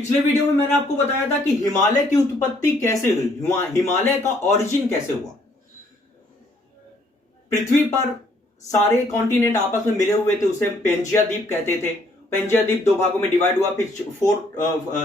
पिछले वीडियो में मैंने आपको बताया था कि हिमालय की उत्पत्ति कैसे हुई, हिमालय का ओरिजिन कैसे हुआ। पृथ्वी पर सारे कॉन्टिनेंट आपस में मिले हुए थे, उसे पेंजिया द्वीप कहते थे। पेंजिया द्वीप दो भागों में डिवाइड हुआ, फिर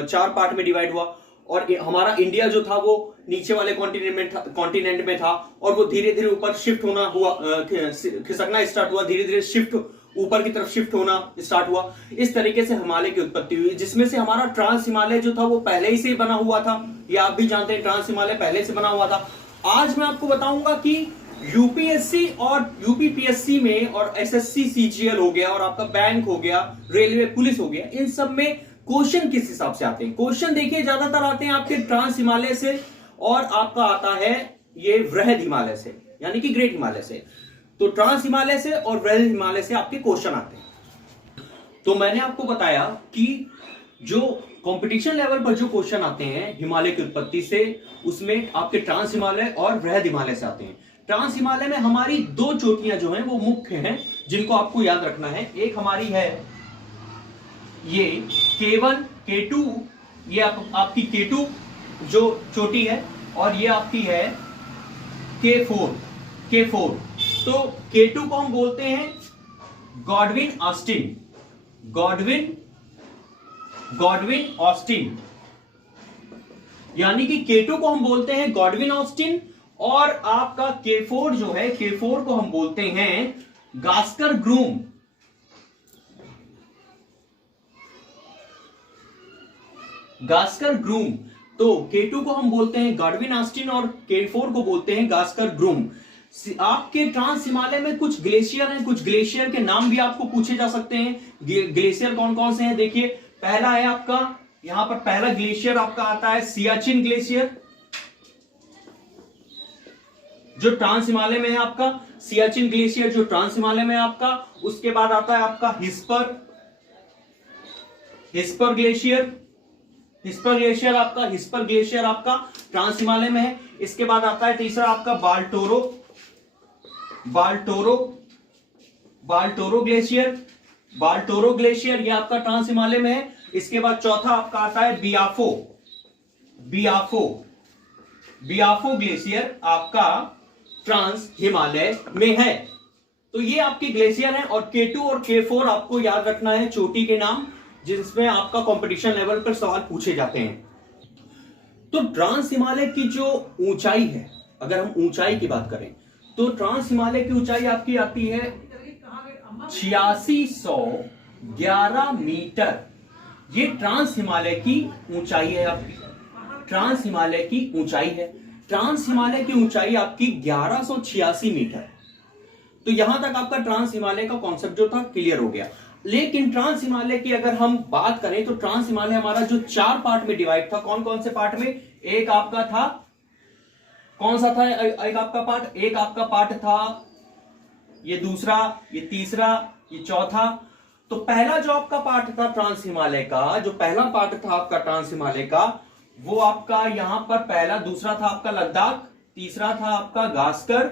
चार पार्ट में डिवाइड हुआ, और हमारा इंडिया जो था वो नीचे वाले कॉन्टिनेंट में था, और वो धीरे धीरे ऊपर शिफ्ट होना हुआ, खिसकना स्टार्ट हुआ, धीरे धीरे शिफ्ट ऊपर की तरफ शिफ्ट होना स्टार्ट हुआ। इस तरीके से हिमालय की उत्पत्ति हुई, जिसमें से हमारा ट्रांस हिमालय जो था वो पहले ही से बना हुआ था। ये आप भी जानते हैं, ट्रांस हिमालय पहले से बना हुआ था। आज मैं आपको बताऊंगा कि यूपीएससी और यूपीपीएससी में, और एसएससी सीजीएल हो गया, और आपका बैंक हो गया, रेलवे पुलिस हो गया, इन सब में क्वेश्चन किस हिसाब से आते हैं। क्वेश्चन देखिए ज्यादातर आते हैं आपके ट्रांस हिमालय से, और आपका आता है ये वृहद हिमालय से, यानी कि ग्रेट हिमालय से। तो ट्रांस हिमालय से और वृहद हिमालय से आपके क्वेश्चन आते हैं। तो मैंने आपको बताया कि जो कंपटीशन लेवल पर जो क्वेश्चन आते हैं हिमालय की उत्पत्ति से, उसमें आपके ट्रांस हिमालय और वृहद हिमालय से आते हैं। ट्रांस हिमालय में हमारी दो चोटियां जो हैं वो मुख्य हैं, जिनको आपको याद रखना है। एक हमारी है ये K1 K2, ये आपकी K2 जो चोटी है, और ये आपकी है K4। तो K2 को हम बोलते हैं गॉडविन ऑस्टिन, यानी कि K2 को हम बोलते हैं गॉडविन ऑस्टिन, और आपका K4 जो है, K4 को हम बोलते हैं गास्कर ग्रूम। तो K2 को हम बोलते हैं गॉडविन ऑस्टिन, और K4 को बोलते हैं गास्कर ग्रूम। आपके ट्रांस हिमालय में कुछ ग्लेशियर हैं, कुछ ग्लेशियर के नाम भी आपको पूछे जा सकते हैं। ग्लेशियर कौन कौन से हैं देखिए। पहला है आपका, यहां पर पहला ग्लेशियर आपका आता है सियाचिन ग्लेशियर, जो ट्रांस हिमालय में है आपका सियाचिन ग्लेशियर, जो ट्रांस हिमालय में है आपका। उसके बाद आता है आपका हिस्पर ग्लेशियर आपका ट्रांस हिमालय में है। इसके बाद आता है तीसरा आपका बाल्टोरो ग्लेशियर, ये आपका ट्रांस हिमालय में है। इसके बाद चौथा आपका आता है बियाफो ग्लेशियर, आपका ट्रांस हिमालय में है। तो ये आपके ग्लेशियर हैं, और K2 और K4 आपको याद रखना है चोटी के नाम, जिसमें आपका कंपटीशन लेवल पर सवाल पूछे जाते हैं। तो ट्रांस हिमालय की जो ऊंचाई है, अगर हम ऊंचाई की बात करें, तो ट्रांस हिमालय की ऊंचाई आपकी आती है 8611 मीटर। ये ट्रांस हिमालय की ऊंचाई है आपकी, ट्रांस हिमालय की ऊंचाई है। ट्रांस हिमालय की ऊंचाई आपकी 1186 मीटर। तो यहां तक आपका ट्रांस हिमालय का कॉन्सेप्ट जो था क्लियर हो गया। लेकिन ट्रांस हिमालय की अगर हम बात करें, तो ट्रांस हिमालय हमारा जो चार पार्ट में डिवाइड था, कौन कौन से पार्ट में? एक आपका था, कौन सा था एक आपका पार्ट? एक आपका पार्ट था ये दूसरा, ये तीसरा, ये चौथा। तो पहला जो आपका पार्ट था ट्रांस हिमालय का, जो पहला पार्ट था आपका ट्रांस हिमालय का, वो आपका यहां पर पहला, दूसरा था आपका लद्दाख, तीसरा था आपका जास्कर,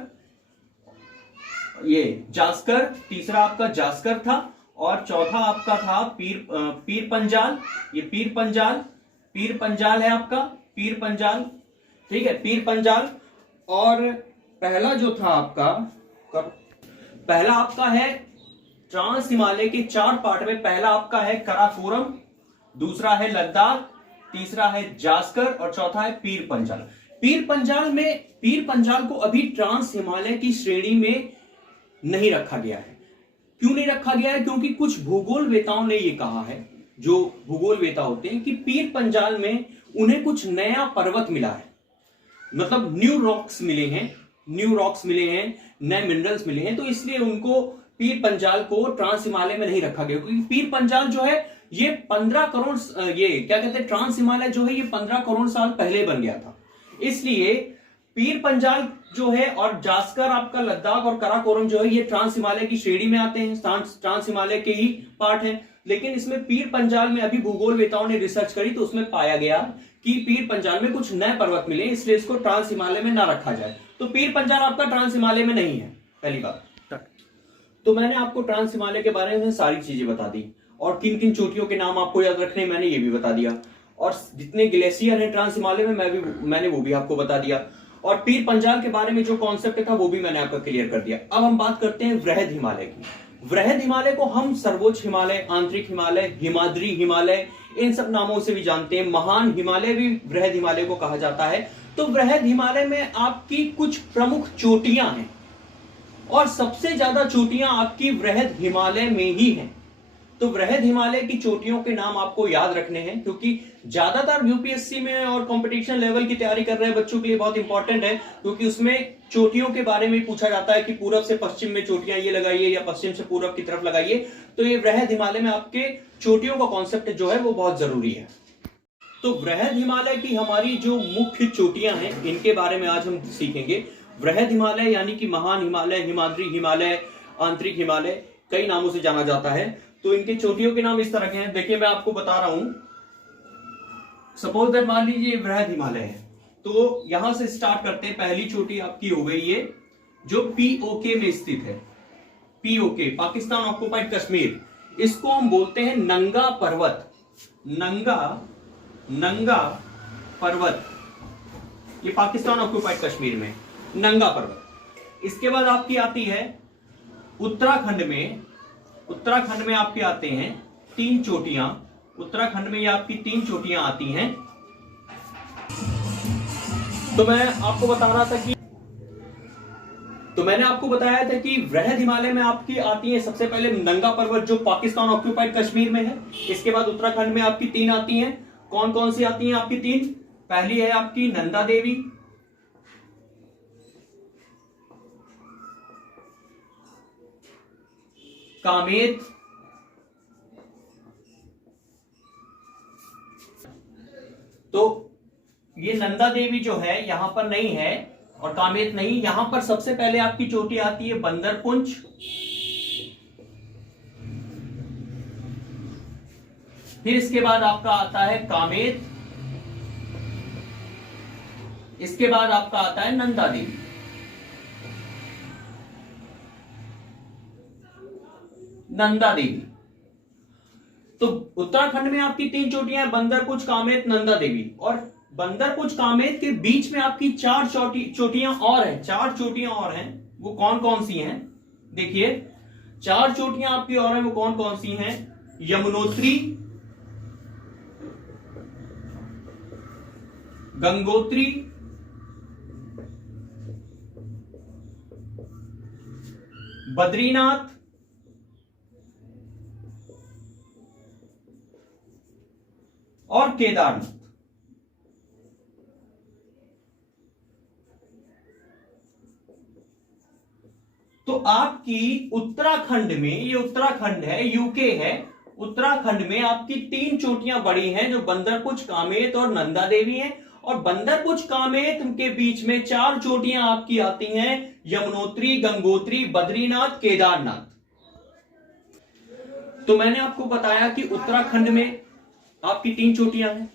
तीसरा आपका जास्कर था, और चौथा आपका था पीर पंजाल। ये पीर पंजाल है आपका, पीर पंजाल, ठीक है, पीर पंजाल। और पहला जो था आपका, पहला आपका है ट्रांस हिमालय के चार पार्ट में, पहला आपका है कराकोरम, दूसरा है लद्दाख, तीसरा है जास्कर, और चौथा है पीर पंजाल। पीर पंजाल को अभी ट्रांस हिमालय की श्रेणी में नहीं रखा गया है। क्यों नहीं रखा गया है? क्योंकि कुछ भूगोलवेताओं ने यह कहा है, जो भूगोलवेता होते हैं, कि पीर पंजाल में उन्हें कुछ नया पर्वत मिला है, मतलब न्यू रॉक्स मिले हैं, नए मिनरल्स मिले हैं। तो इसलिए उनको पीर पंजाल को ट्रांस हिमालय में नहीं रखा गया, क्योंकि पीर पंजाल जो है ये 15 करोड़, ये क्या कहते हैं, ट्रांस हिमालय जो है ये 15 करोड़ साल पहले बन गया था। इसलिए पीर पंजाल जो है, और जास्कर आपका, लद्दाख और कराकोरम जो है, ये ट्रांस हिमालय की श्रेणी में आते हैं, ट्रांस हिमालय के ही पार्ट हैं। लेकिन इसमें पीर पंजाल में अभी भूगोलवेताओं ने रिसर्च करी, तो उसमें पाया गया कि पीर पंजाल में कुछ नए पर्वत मिले, इसलिए इसको ट्रांस हिमालय में ना रखा जाए। तो पीर पंजाल आपका ट्रांस हिमालय में नहीं है, पहली बात। तो मैंने आपको ट्रांस हिमालय के बारे में सारी चीजें बता दी, और किन किन चोटियों के नाम आपको याद रखने मैंने ये भी बता दिया। और जितने ग्लेशियर हैं ट्रांस हिमालय में मैंने वो भी आपको बता दिया, और पीर पंजाल के बारे में जो कॉन्सेप्ट था वो भी मैंने आपको क्लियर कर दिया। अब हम बात करते हैं वृहद हिमालय की। वृहद हिमालय को हम सर्वोच्च हिमालय, आंतरिक हिमालय, हिमाद्री हिमालय, इन सब नामों से भी जानते हैं। महान हिमालय भी वृहद हिमालय को कहा जाता है। तो वृहद हिमालय में आपकी कुछ प्रमुख चोटियां हैं और सबसे ज्यादा चोटियां आपकी वृहद हिमालय में ही हैं। तो वृहद हिमालय की चोटियों के नाम आपको याद रखने हैं, क्योंकि ज्यादातर यूपीएससी में और कंपटीशन लेवल की तैयारी कर रहे हैं बच्चों के लिए बहुत इंपॉर्टेंट है, क्योंकि उसमें चोटियों के बारे में पूछा जाता है कि पूर्व से पश्चिम में चोटियां ये लगाइए या पश्चिम से पूर्व की तरफ लगाइए। तो ये वृहद हिमालय में आपके चोटियों का कॉन्सेप्ट जो है वो बहुत जरूरी है। तो वृहद हिमालय की हमारी जो मुख्य चोटियां हैं इनके बारे में आज हम सीखेंगे। वृहद हिमालय यानी कि महान हिमालय, हिमाद्री हिमालय, आंतरिक हिमालय, कई नामों से जाना जाता है। तो इनके चोटियों के नाम इस तरह के हैं। देखिए मैं आपको बता रहा हूं, सपोज दैट मान लीजिए वृहद हिमालय है, तो यहां से स्टार्ट करते हैं। पहली चोटी आपकी हो गई ये जो पीओके में स्थित है। पीओके पाकिस्तान ऑक्युपाइड कश्मीर, इसको हम बोलते हैं नंगा पर्वत। नंगा पर्वत, ये पाकिस्तान ऑक्युपाइड कश्मीर में नंगा पर्वत। इसके बाद आपकी आती है उत्तराखंड में आपके आते हैं 3 चोटियां। उत्तराखंड में ये आपकी 3 चोटियां आती हैं। तो मैंने आपको बताया था कि वृहद हिमालय में आपकी आती है सबसे पहले नंगा पर्वत जो पाकिस्तान ऑक्युपाइड कश्मीर में है। इसके बाद उत्तराखंड में आपकी 3 आती हैं। कौन कौन सी आती हैं आपकी 3? पहली है आपकी नंदा देवी, कामेत, तो ये नंदा देवी जो है यहां पर नहीं है और कामेत नहीं। यहां पर सबसे पहले आपकी चोटी आती है बंदरपुंछ, फिर इसके बाद आपका आता है कामेत, इसके बाद आपका आता है नंदा देवी। नंदा देवी, तो उत्तराखंड में आपकी 3 चोटियां, बंदरपुंछ, कामेत, नंदा देवी। और बंदरपुंछ कामेत के बीच में आपकी 4 चोटियां और हैं। 4 चोटियां और हैं, वो कौन कौन सी हैं? देखिए 4 चोटियां आपकी और हैं, वो कौन कौन सी हैं? यमुनोत्री, गंगोत्री, बद्रीनाथ और केदारनाथ। तो आपकी उत्तराखंड में, ये उत्तराखंड है, यूके है, उत्तराखंड में आपकी 3 चोटियां बड़ी हैं जो बंदरपुंछ, कामेत और नंदा देवी हैं। और बंदरपुंछ कामेत के बीच में 4 चोटियां आपकी आती हैं, यमुनोत्री, गंगोत्री, बद्रीनाथ, केदारनाथ। तो मैंने आपको बताया कि उत्तराखंड में आपकी 3 चोटियां हैं,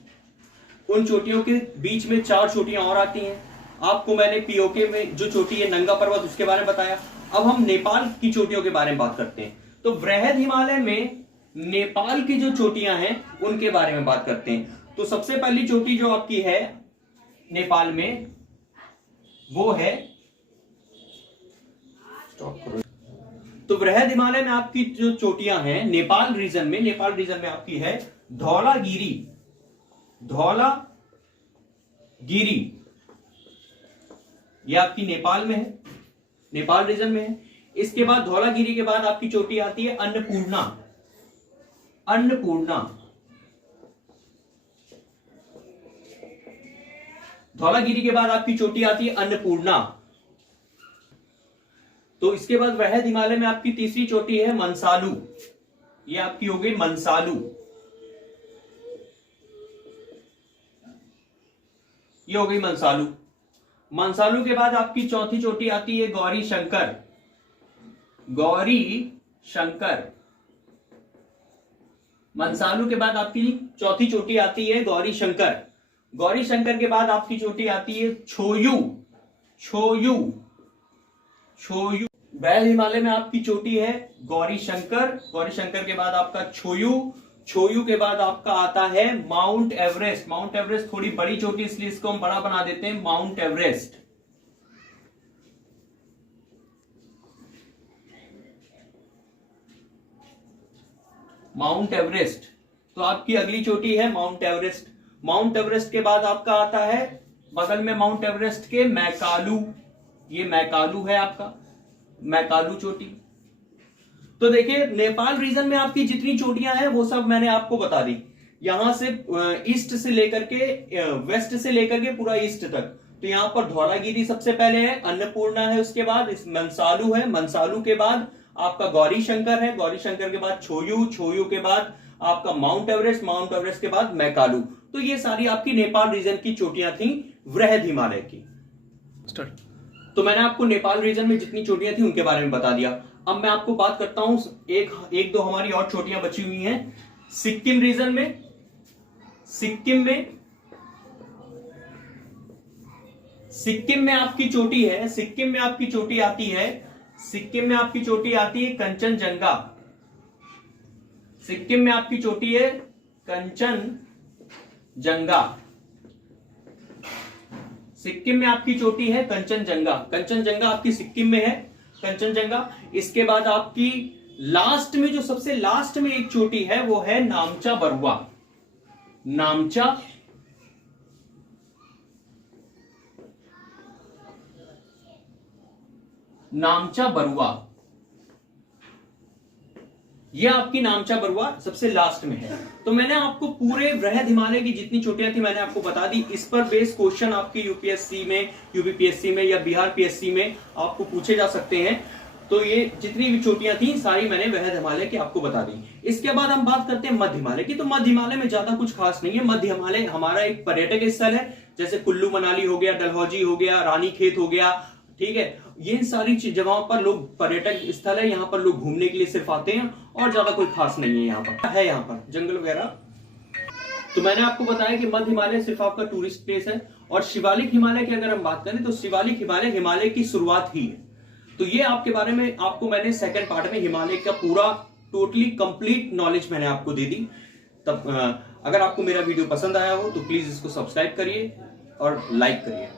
उन चोटियों के बीच में 4 चोटियां और आती हैं। आपको मैंने पीओके में जो चोटी है नंगा पर्वत उसके बारे में बताया। अब हम नेपाल की चोटियों के बारे में बात करते हैं। तो वृहद हिमालय में नेपाल की जो चोटियां हैं उनके बारे में बात करते हैं। तो सबसे पहली चोटी जो आपकी है नेपाल में वो है, तो वृहद हिमालय में आपकी जो चोटियां हैं नेपाल रीजन में आपकी है धौलागिरी। ये आपकी नेपाल में है, नेपाल रीजन में है। इसके बाद धौलागिरी के बाद आपकी चोटी आती है अन्नपूर्णा। धौलागिरी के बाद आपकी चोटी आती है अन्नपूर्णा। तो इसके बाद वृहद हिमालय में आपकी तीसरी चोटी है मनसालू। ये आपकी हो गई मनसालू, ये हो गई मनसालू। मनसालू के बाद आपकी चौथी चोटी आती है गौरी शंकर। मनसालू के बाद आपकी चौथी चोटी आती है गौरी शंकर के बाद आपकी चोटी आती है छोयू। वृहद हिमालय में आपकी चोटी है गौरी शंकर के बाद आपका छोयू छोयू के बाद आपका आता है माउंट एवरेस्ट। माउंट एवरेस्ट थोड़ी बड़ी चोटी, इसलिए इसको हम बड़ा बना देते हैं, माउंट एवरेस्ट। माउंट एवरेस्ट तो आपकी अगली चोटी है माउंट एवरेस्ट। माउंट एवरेस्ट के बाद आपका आता है बगल में माउंट एवरेस्ट के मैकालू। ये मैकालू है आपका, मैकालू चोटी। तो देखिए नेपाल रीजन में आपकी जितनी चोटियां हैं वो सब मैंने आपको बता दी, यहां से ईस्ट से लेकर के वेस्ट से लेकर के पूरा ईस्ट तक। तो यहां पर धौलागिरी सबसे पहले है, अन्नपूर्णा है, उसके बाद इस मंसालू है, मंसालू के बाद आपका गौरी शंकर है, गौरी शंकर के बाद छोयू, छोयू के बाद आपका माउंट एवरेस्ट, माउंट एवरेस्ट के बाद मैकालू। तो ये सारी आपकी नेपाल रीजन की चोटियां थी वृहद हिमालय की। तो मैंने आपको नेपाल रीजन में जितनी चोटियां थी उनके बारे में बता दिया। अब मैं आपको बात करता हूं एक दो हमारी और चोटियां बची हुई हैं सिक्किम रीजन में। सिक्किम में आपकी चोटी है, सिक्किम में आपकी चोटी आती है, सिक्किम में आपकी चोटी आती है कंचनजंगा। सिक्किम में आपकी चोटी है कंचनजंगा। सिक्किम में आपकी चोटी है कंचनजंगा। कंचनजंगा आपकी सिक्किम में है, कंचनजंगा। इसके बाद आपकी लास्ट में जो सबसे लास्ट में एक चोटी है वो है नामचा बरुआ। नामचा बरुआ, यह आपकी नामचा बरुआ सबसे लास्ट में है। तो मैंने आपको पूरे वृहद हिमालय की जितनी चोटियां थी मैंने आपको बता दी। इस पर बेस क्वेश्चन आपकी यूपीएससी में, यूपीपीएससी में या बिहार पीएससी में आपको पूछे जा सकते हैं। तो ये जितनी भी चोटियां थी सारी मैंने वृहद हिमालय की आपको बता दी। इसके बाद हम बात करते हैं मध्य हिमालय की। तो मध्य हिमालय में ज्यादा कुछ खास नहीं है। मध्य हिमालय हमारा एक पर्यटक स्थल है, जैसे कुल्लू मनाली हो गया, डलहौजी हो गया, रानीखेत हो गया, ठीक है। ये सारी जगहों पर लोग पर्यटक स्थल है, यहाँ पर लोग घूमने के लिए सिर्फ आते हैं और ज्यादा कोई खास नहीं है। यहाँ पर जंगल वगैरह। तो मैंने आपको बताया कि मध्य हिमालय सिर्फ आपका टूरिस्ट प्लेस है। और शिवालिक हिमालय की अगर हम बात करें तो शिवालिक हिमालय हिमालय की शुरुआत ही है। तो ये आपके बारे में आपको मैंने सेकंड पार्ट में हिमालय का पूरा टोटली कंप्लीट नॉलेज मैंने आपको दे दी। तब अगर आपको मेरा वीडियो पसंद आया हो तो प्लीज इसको सब्सक्राइब करिए और लाइक करिए।